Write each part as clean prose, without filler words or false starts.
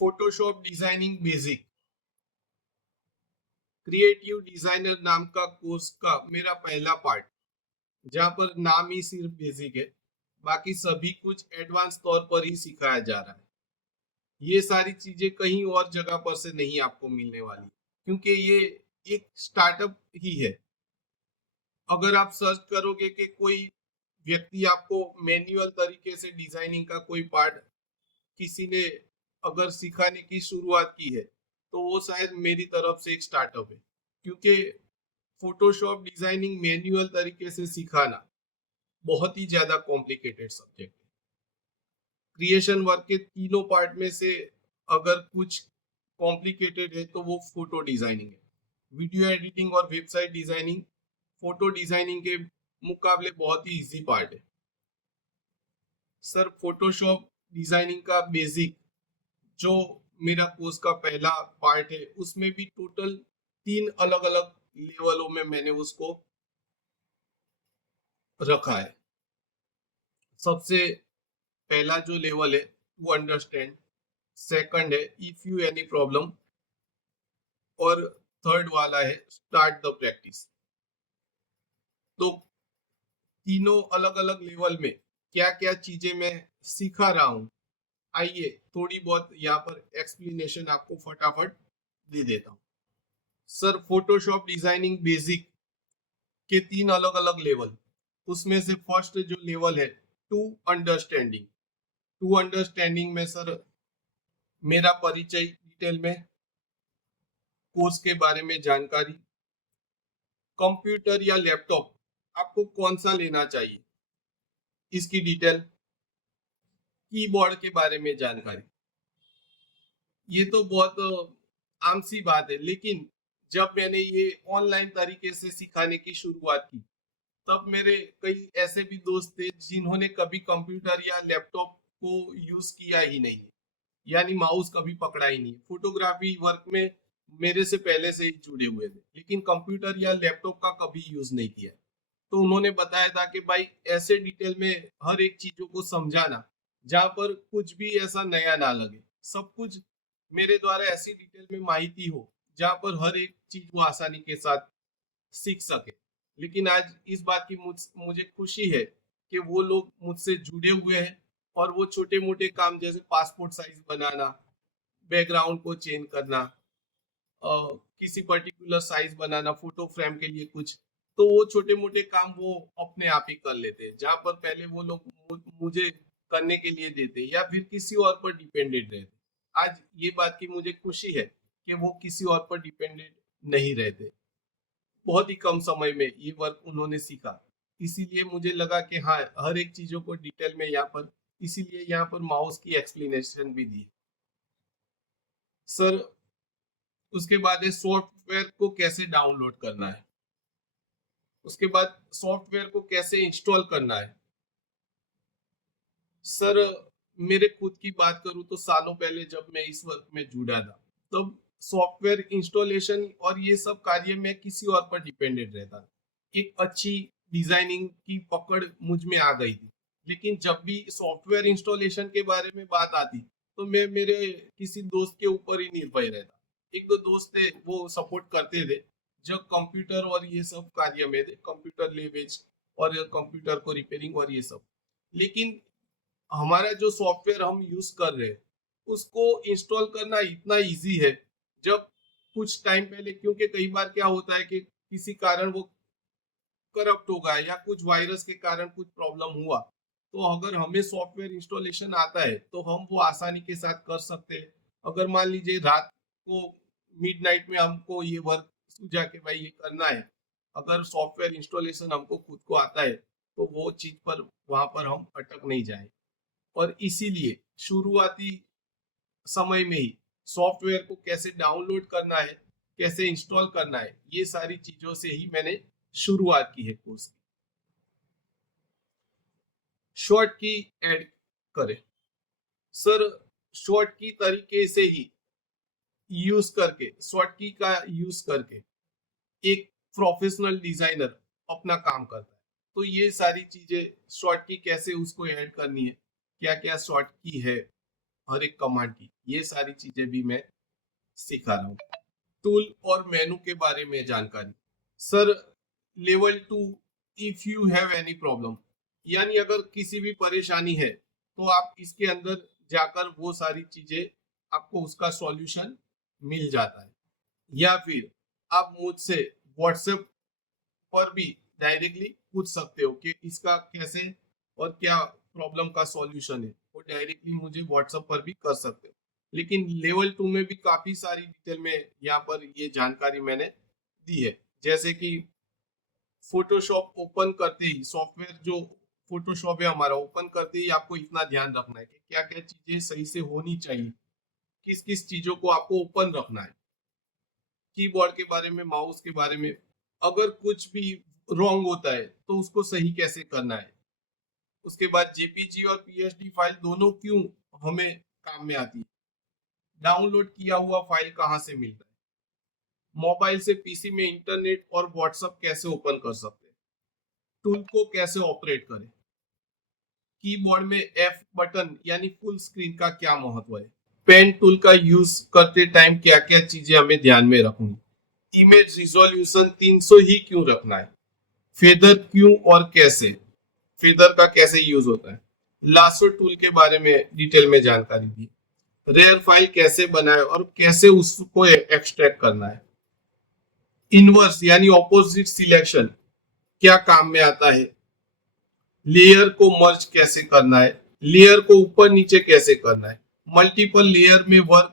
Photoshop designing basic creative designer नाम का course का मेरा पहला पार्ट, जहां पर नाम ही सिर्फ बेसिक है, बाकी सभी कुछ एडवांस तौर पर ही सिखाया जा रहा है। ये सारी चीजें कहीं और जगह पर से नहीं आपको मिलने वाली, क्योंकि ये एक स्टार्टअप ही है। अगर आप सर्च करोगे कि कोई व्यक्ति आपको मैन्युअल तरीके से डिजाइनिंग का कोई पार्ट किसी ने अगर सिखाने की शुरुआत की है, तो वो शायद मेरी तरफ से एक स्टार्टअप है। क्योंकि फोटोशॉप डिजाइनिंग मैन्युअल तरीके से सिखाना बहुत ही ज्यादा कॉम्प्लिकेटेड सब्जेक्ट है। क्रिएशन वर्क के तीनों पार्ट में से अगर कुछ कॉम्प्लिकेटेड है तो वो फोटो डिजाइनिंग है। वीडियो एडिटिंग और वेबसाइट डिजाइनिंग फोटो डिजाइनिंग के मुकाबले बहुत ही इजी पार्ट है। सर, फोटोशॉप डिजाइनिंग का बेसिक जो मेरा कोर्स का पहला पार्ट है, उसमें भी टोटल 3 अलग अलग लेवलों में मैंने उसको रखा है। सबसे पहला जो लेवल है टू अंडरस्टैंड, सेकंड है इफ यू एनी प्रॉब्लम, और थर्ड वाला है स्टार्ट द प्रैक्टिस। तो तीनों अलग अलग लेवल में क्या क्या चीजें मैं सिखा रहा हूँ, आइए थोड़ी बहुत यहाँ पर एक्सप्लेनेशन आपको फटाफट दे देता हूँ। सर, फोटोशॉप डिजाइनिंग बेसिक के 3 अलग अलग लेवल, उसमें से फर्स्ट जो लेवल है टू अंडरस्टैंडिंग। टू अंडरस्टैंडिंग में सर मेरा परिचय डिटेल में, कोर्स के बारे में जानकारी, कंप्यूटर या लैपटॉप आपको कौन सा लेना चाहिए इसकी डिटेल, कीबोर्ड के बारे में जानकारी। ये तो बहुत आम सी बात है, लेकिन जब मैंने ये ऑनलाइन तरीके से सिखाने की शुरुआत की, तब मेरे कई ऐसे भी दोस्त थे जिन्होंने कभी कंप्यूटर या लैपटॉप को यूज किया ही नहीं है, यानी माउस कभी पकड़ा ही नहीं। फोटोग्राफी वर्क में मेरे से पहले से ही जुड़े हुए थे, लेकिन कंप्यूटर या लैपटॉप का कभी यूज नहीं किया। तो उन्होंने बताया था कि भाई ऐसे डिटेल में हर एक चीजों को समझाना जहां पर कुछ भी ऐसा नया ना लगे, सब कुछ मेरे द्वारा ऐसी डिटेल में माहिती हो जहां पर हर एक चीज वो आसानी के साथ सीख सके। लेकिन आज इस बात की मुझे खुशी है कि वो लोग मुझसे जुड़े हुए हैं, और वो छोटे मोटे काम जैसे पासपोर्ट साइज बनाना, बैकग्राउंड को चेंज करना, किसी पर्टिकुलर साइज बनाना फोटो फ्रेम के लिए कुछ, तो वो छोटे मोटे काम वो अपने आप ही कर लेते हैं, जहां पर पहले वो लोग मुझे करने के लिए देते या फिर किसी और पर डिपेंडेंट रहते। आज ये बात की मुझे खुशी है कि वो किसी और पर डिपेंडेंट नहीं रहते। बहुत ही कम समय में ये वर्क उन्होंने सीखा, इसीलिए मुझे लगा कि हाँ, हर एक चीजों को डिटेल में यहाँ पर, इसीलिए यहाँ पर माउस की एक्सप्लेनेशन भी दी। सर, उसके बाद है सॉफ्टवेयर को कैसे डाउनलोड करना है, उसके बाद सॉफ्टवेयर को कैसे इंस्टॉल करना है। सर, मेरे खुद की बात करूं तो सालों पहले जब मैं इस वर्क में जुड़ा था, तब सॉफ्टवेयर इंस्टॉलेशन और ये सब कार्य में किसी और पर डिपेंडेंट रहता था। एक अच्छी डिजाइनिंग की पकड़ मुझ में आ गई थी, लेकिन जब भी सॉफ्टवेयर इंस्टॉलेशन के बारे में बात आती, तो मैं मेरे किसी दोस्त के ऊपर ही निर्भर रहता। एक दो दोस्त थे वो सपोर्ट करते थे जब कंप्यूटर और ये सब कार्य में थे, कंप्यूटर लैंग्वेज और कंप्यूटर को रिपेयरिंग और ये सब। लेकिन हमारा जो सॉफ्टवेयर हम यूज कर रहे हैं उसको इंस्टॉल करना इतना इजी है। जब कुछ टाइम पहले, क्योंकि कई बार क्या होता है कि किसी कारण वो करप्ट होगा या कुछ वायरस के कारण कुछ प्रॉब्लम हुआ, तो अगर हमें सॉफ्टवेयर इंस्टॉलेशन आता है तो हम वो आसानी के साथ कर सकते हैं। अगर मान लीजिए रात को मिडनाइट में हमको ये वर्क सूझा कि भाई ये करना है, अगर सॉफ्टवेयर इंस्टॉलेशन हमको खुद को आता है तो वो चीज पर वहां पर हम अटक नहीं जाए। और इसीलिए शुरुआती समय में ही सॉफ्टवेयर को कैसे डाउनलोड करना है, कैसे इंस्टॉल करना है, ये सारी चीजों से ही मैंने शुरुआत की है कोर्स की। शॉर्ट की ऐड करें। सर, शॉर्ट की तरीके से ही यूज करके, शॉर्ट की का यूज करके एक प्रोफेशनल डिजाइनर अपना काम करता है। तो ये सारी चीजें, शॉर्ट की कैसे उसको ऐड करनी है, क्या क्या शॉर्ट की है, हर एक कमांड की, ये सारी चीजें भी मैं सिखा रहा हूँ। टूल और मेनू के बारे में जानकारी। Sir, level 2, if you have any problem, यानी अगर किसी भी परेशानी है तो आप इसके अंदर जाकर वो सारी चीजें, आपको उसका सॉल्यूशन मिल जाता है। या फिर आप मुझसे व्हाट्सएप पर भी डायरेक्टली पूछ सकते हो कि इसका कैसे और क्या प्रॉब्लम का सॉल्यूशन है, वो डायरेक्टली मुझे व्हाट्सएप पर भी कर सकते हो। लेकिन लेवल 2 में भी काफी सारी डिटेल में यहाँ पर ये जानकारी मैंने दी है। जैसे कि फोटोशॉप ओपन करते ही, सॉफ्टवेयर जो फोटोशॉप है हमारा, ओपन करते ही आपको इतना ध्यान रखना है कि क्या क्या चीजें सही से होनी चाहिए, किस किस चीजों को आपको ओपन रखना है, कीबोर्ड के बारे में, माउस के बारे में। अगर कुछ भी रॉन्ग होता है तो उसको सही कैसे करना है। उसके बाद जेपीजी और पीएसडी फाइल दोनों क्यों हमें काम में आती है। डाउनलोड किया हुआ फाइल कहाँ से मिलता है। मोबाइल से पीसी में इंटरनेट और व्हाट्सएप कैसे ओपन कर सकते हैं। टूल को कैसे ऑपरेट करें। कीबोर्ड में एफ बटन यानी फुल स्क्रीन का क्या महत्व है। पेन टूल का यूज करते टाइम क्या क्या चीजें हमें ध्यान में रखनी। इमेज रिजोल्यूशन 300 ही क्यों रखना है। फेदर क्यों और कैसे, फेदर का कैसे यूज होता है। लासो टूल के बारे में डिटेल में जानकारी दी। रेयर फाइल कैसे बनाए और कैसे उसको एक्सट्रैक्ट करना है। इनवर्स यानी ऑपोजिट सिलेक्शन क्या काम में आता है। लेयर को मर्ज कैसे करना है, लेयर को ऊपर नीचे कैसे करना है। मल्टीपल लेयर में वर्क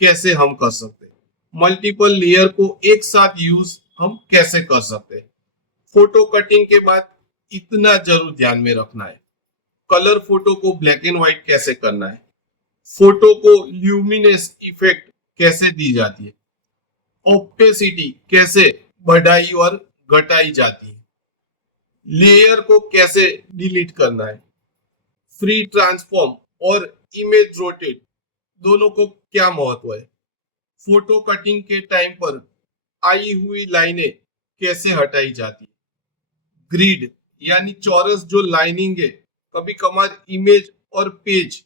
कैसे हम कर सकते हैं। मल्टीपल लेयर को एक साथ यूज हम कैसे कर सकते हैं। फोटो कटिंग के बाद इतना जरूर ध्यान में रखना है, कलर फोटो को ब्लैक एंड व्हाइट कैसे करना है। फोटो को ल्यूमिनेस इफेक्ट कैसे दी जाती है। ओपेसिटी कैसे बढ़ाई और घटाई जाती है। लेयर को कैसे डिलीट करना है। फ्री ट्रांसफॉर्म और इमेज रोटेट दोनों को क्या महत्व है। फोटो कटिंग के टाइम पर आई हुई लाइनें कैसे हटाई जाती है। ग्रिड यानी चौरस जो लाइनिंग है, कभी कभार इमेज और पेज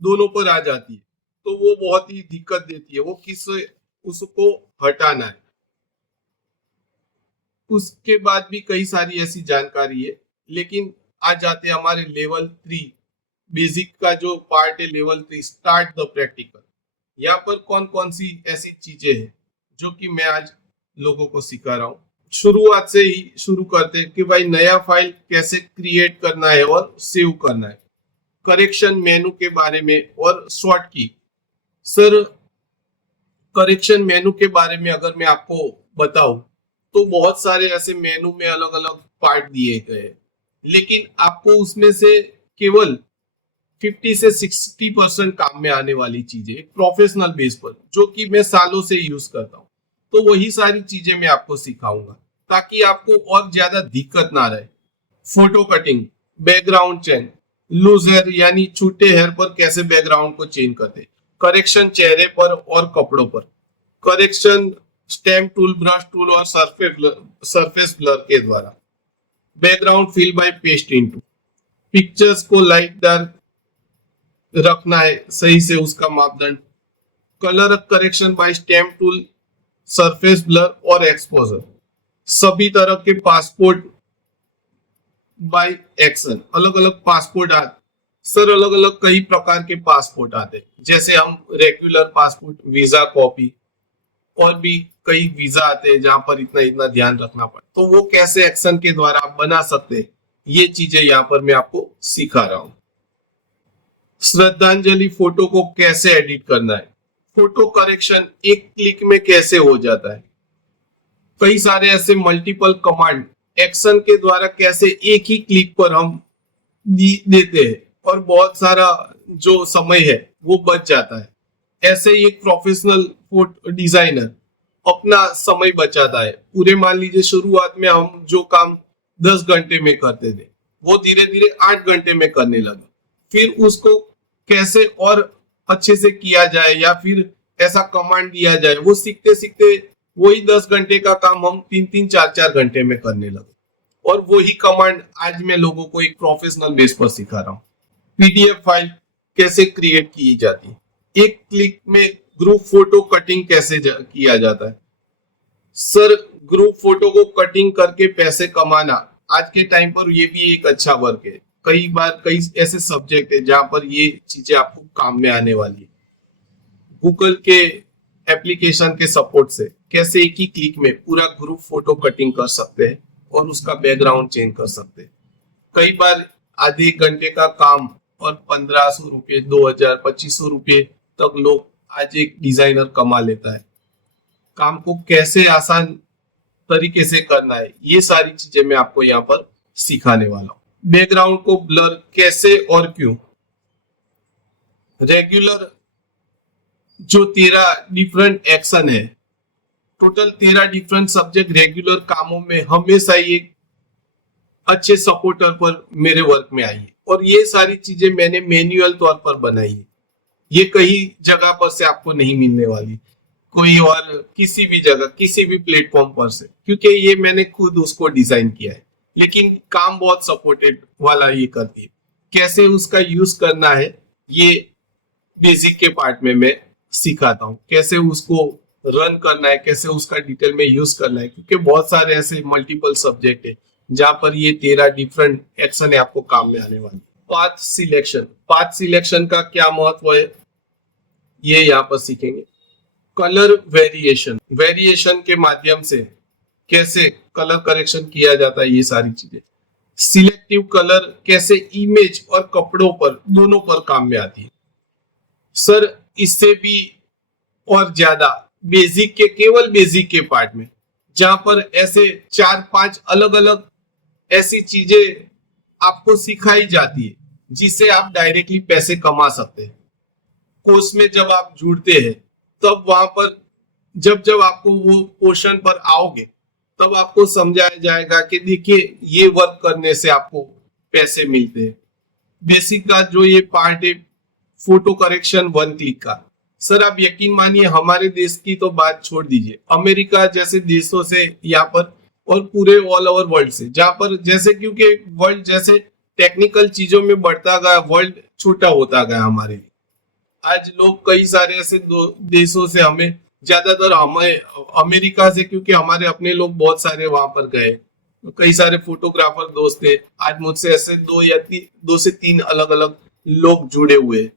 दोनों पर आ जाती है तो वो बहुत ही दिक्कत देती है, वो किससे उसको हटाना है। उसके बाद भी कई सारी ऐसी जानकारी है, लेकिन आज जाते हैं हमारे लेवल 3 बेसिक का जो पार्ट है। Level 3 start the practical. यहाँ पर कौन कौन सी ऐसी चीजें हैं जो कि मैं आज लोगों को सिखा रहा हूँ। शुरुआत से ही शुरू करते हैं कि भाई नया फाइल कैसे क्रिएट करना है और सेव करना है। करेक्शन मेनू के बारे में और शॉर्ट की। सर, करेक्शन मेनू के बारे में अगर मैं आपको बताऊं तो बहुत सारे ऐसे मेनू में अलग अलग पार्ट दिए गए, लेकिन आपको उसमें से केवल 50 से 60% काम में आने वाली चीजें प्रोफेशनल बेस पर, जो कि मैं सालों से यूज करता हूँ, तो वही सारी चीजें मैं आपको सिखाऊंगा ताकि आपको और ज्यादा दिक्कत ना रहे। Photo cutting, background change, loose hair यानी छोटे हेयर पर कैसे बैकग्राउंड को चेंज करते। करेक्शन चेहरे पर और कपड़ों पर। Correction stamp tool, brush tool और सरफेस ब्लर के द्वारा। Background fill by paste into. Pictures को लाइट डार्क रखना है सही से, उसका मापदंड। Colour correction by stamp tool, surface blur और एक्सपोजर। सभी तरह के पासपोर्ट बाय एक्शन। अलग अलग पासपोर्ट आते सर, अलग अलग कई प्रकार के पासपोर्ट आते, जैसे हम रेगुलर पासपोर्ट, वीजा कॉपी, और भी कई वीजा आते हैं जहां पर इतना इतना ध्यान रखना पड़ता, तो वो कैसे एक्शन के द्वारा आप बना सकते हैं, ये चीजें यहाँ पर मैं आपको सिखा रहा हूं। श्रद्धांजलि फोटो को कैसे एडिट करना है। फोटो करेक्शन एक क्लिक में कैसे हो जाता है। कई सारे ऐसे मल्टीपल कमांड एक्शन के द्वारा कैसे एक ही क्लिक पर हम देते हैं और बहुत सारा जो समय है वो बच जाता है। ऐसे ही एक प्रोफेशनल डिजाइनर अपना समय बचाता है। पूरे मान लीजिए शुरुआत में हम जो काम 10 घंटे में करते थे वो धीरे धीरे 8 घंटे में करने लगा। फिर उसको कैसे और अच्छे से किया जाए या फिर ऐसा कमांड दिया जाए, वो सीखते सीखते वही 10 घंटे का काम हम 3-3, 4-4 घंटे में करने लगे। और वही कमांड आज मैं लोगों को एक प्रोफेशनल बेस पर सिखा रहा हूँ। पीडीएफ फाइल कैसे क्रिएट की जाती है। एक क्लिक में ग्रुप फोटो कटिंग कैसे किया जाता है? सर, ग्रुप फोटो को कटिंग करके पैसे कमाना आज के टाइम पर ये भी एक अच्छा वर्क है। कई बार कई ऐसे सब्जेक्ट है जहां पर ये चीजें आपको काम में आने वाली है। गूगल के एप्लीकेशन के सपोर्ट से कैसे एक ही क्लिक में पूरा ग्रुप फोटो कटिंग कर सकते हैं और उसका बैकग्राउंड चेंज कर सकते हैं। कई बार आधे एक घंटे का काम और 1500 रुपये, 2000, 2500 रुपये तक लोग आज एक डिजाइनर कमा लेता है। काम को कैसे आसान तरीके से करना है, ये सारी चीजें मैं आपको यहाँ पर सिखाने वाला हूँ। बैकग्राउंड को ब्लर कैसे और क्यों? रेगुलर जो 13 डिफरेंट एक्शन है, टोटल 13 डिफरेंट सब्जेक्ट रेगुलर कामों में हमेशा ये अच्छे सपोर्टर पर मेरे वर्क में आई है और ये सारी चीजें मैंने मैन्युअल तौर पर बनाई है। ये कहीं जगह पर से आपको नहीं मिलने वाली, कोई और किसी भी जगह किसी भी प्लेटफॉर्म पर से, क्योंकि ये मैंने खुद उसको डिजाइन किया है। लेकिन काम बहुत सपोर्टेड वाला ये करती है। कैसे उसका यूज करना है ये बेसिक के पार्ट में मैं सिखाता हूँ। कैसे उसको रन करना है, कैसे उसका डिटेल में यूज करना है, क्योंकि बहुत सारे ऐसे मल्टीपल सब्जेक्ट है जहां पर ये 13 डिफरेंट एक्शन है आपको काम में आने वाले। पाथ सिलेक्शन, पाथ सिलेक्शन का क्या महत्व है ये यहाँ पर सीखेंगे। कलर वेरिएशन, वेरिएशन के माध्यम से कैसे कलर करेक्शन किया जाता है, ये सारी चीजें। सिलेक्टिव कलर कैसे इमेज और कपड़ों पर दोनों पर काम में आती है। सर, इससे भी और ज्यादा बेसिक के, केवल बेसिक के पार्ट में जहां पर ऐसे 4-5 अलग अलग ऐसी चीजें आपको सिखाई जाती है जिससे आप डायरेक्टली पैसे कमा सकते हैं। कोर्स में जब आप जुड़ते हैं तब वहां पर जब जब आपको वो पोर्शन पर आओगे तब आपको समझाया जाएगा कि देखिए ये वर्क करने से आपको पैसे मिलते हैं। बेसिक का जो ये पार्ट है फोटो करेक्शन 1 क्लिक का, सर आप यकीन मानिए हमारे देश की तो बात छोड़ दीजिए, अमेरिका जैसे देशों से यहाँ पर और पूरे ऑल ओवर वर्ल्ड से, जहाँ पर जैसे क्योंकि वर्ल्ड जैसे टेक्निकल चीजों में बढ़ता गया, वर्ल्ड छोटा होता गया हमारे लिए। आज लोग कई सारे ऐसे देशों से, हमें ज्यादातर हमें अमेरिका से, क्योंकि हमारे अपने लोग बहुत सारे वहां पर गए, कई सारे फोटोग्राफर दोस्त थे। आज मुझसे ऐसे 2 से 3 अलग अलग लोग जुड़े हुए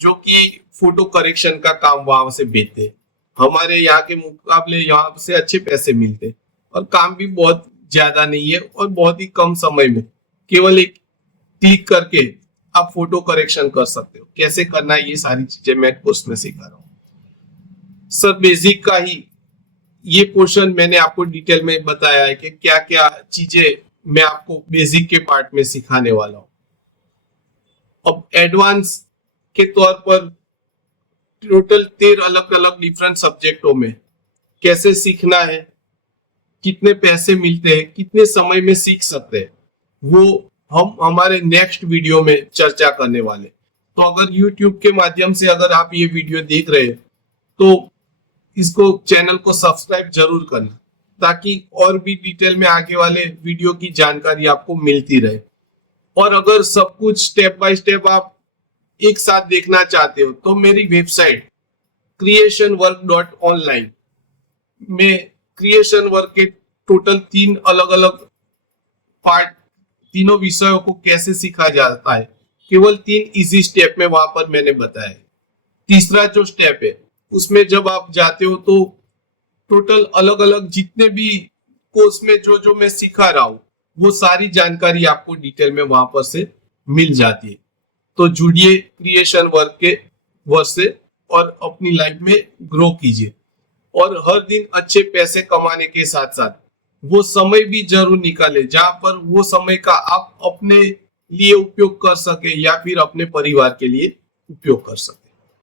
जो कि फोटो करेक्शन का काम वहां से बेचते। हमारे यहाँ के मुकाबले यहाँ से अच्छे पैसे मिलते और काम भी बहुत ज्यादा नहीं है और बहुत ही कम समय में केवल एक क्लिक करके आप फोटो करेक्शन कर सकते हो। कैसे करना है ये सारी चीजें मैं कोर्स में सिखा रहा हूँ। सर, बेसिक का ही ये पोर्शन मैंने आपको डिटेल में बताया है कि क्या क्या चीजें मैं आपको बेसिक के पार्ट में सिखाने वाला हूँ। अब एडवांस के तौर पर टोटल 13 अलग अलग डिफरेंट सब्जेक्टों में कैसे सीखना है, कितने पैसे मिलते हैं, कितने समय में सीख सकते हैं, वो हम हमारे नेक्स्ट वीडियो में चर्चा करने वाले। तो अगर YouTube के माध्यम से अगर आप ये वीडियो देख रहे हैं तो इसको चैनल को सब्सक्राइब जरूर करना, ताकि और भी डिटेल में आगे वाले वीडियो की जानकारी आपको मिलती रहे। और अगर सब कुछ स्टेप बाय स्टेप आप एक साथ देखना चाहते हो तो मेरी वेबसाइट creationwork.online में क्रिएशन वर्क के टोटल 3 अलग अलग पार्ट, तीनों विषयों को कैसे सीखा जाता है, केवल 3 इजी स्टेप में वहां पर मैंने बताया। तीसरा जो स्टेप है उसमें जब आप जाते हो तो टोटल अलग अलग जितने भी कोर्स में जो जो मैं सिखा रहा हूँ वो सारी जानकारी आपको डिटेल में वहां पर से मिल जाती है। तो जुड़िए क्रिएशन वर्क के वर्क से और अपनी लाइफ में ग्रो कीजिए और हर दिन अच्छे पैसे कमाने के साथ साथ वो समय भी जरूर निकाले जहां पर वो समय का आप अपने लिए उपयोग कर सके या फिर अपने परिवार के लिए उपयोग कर सके।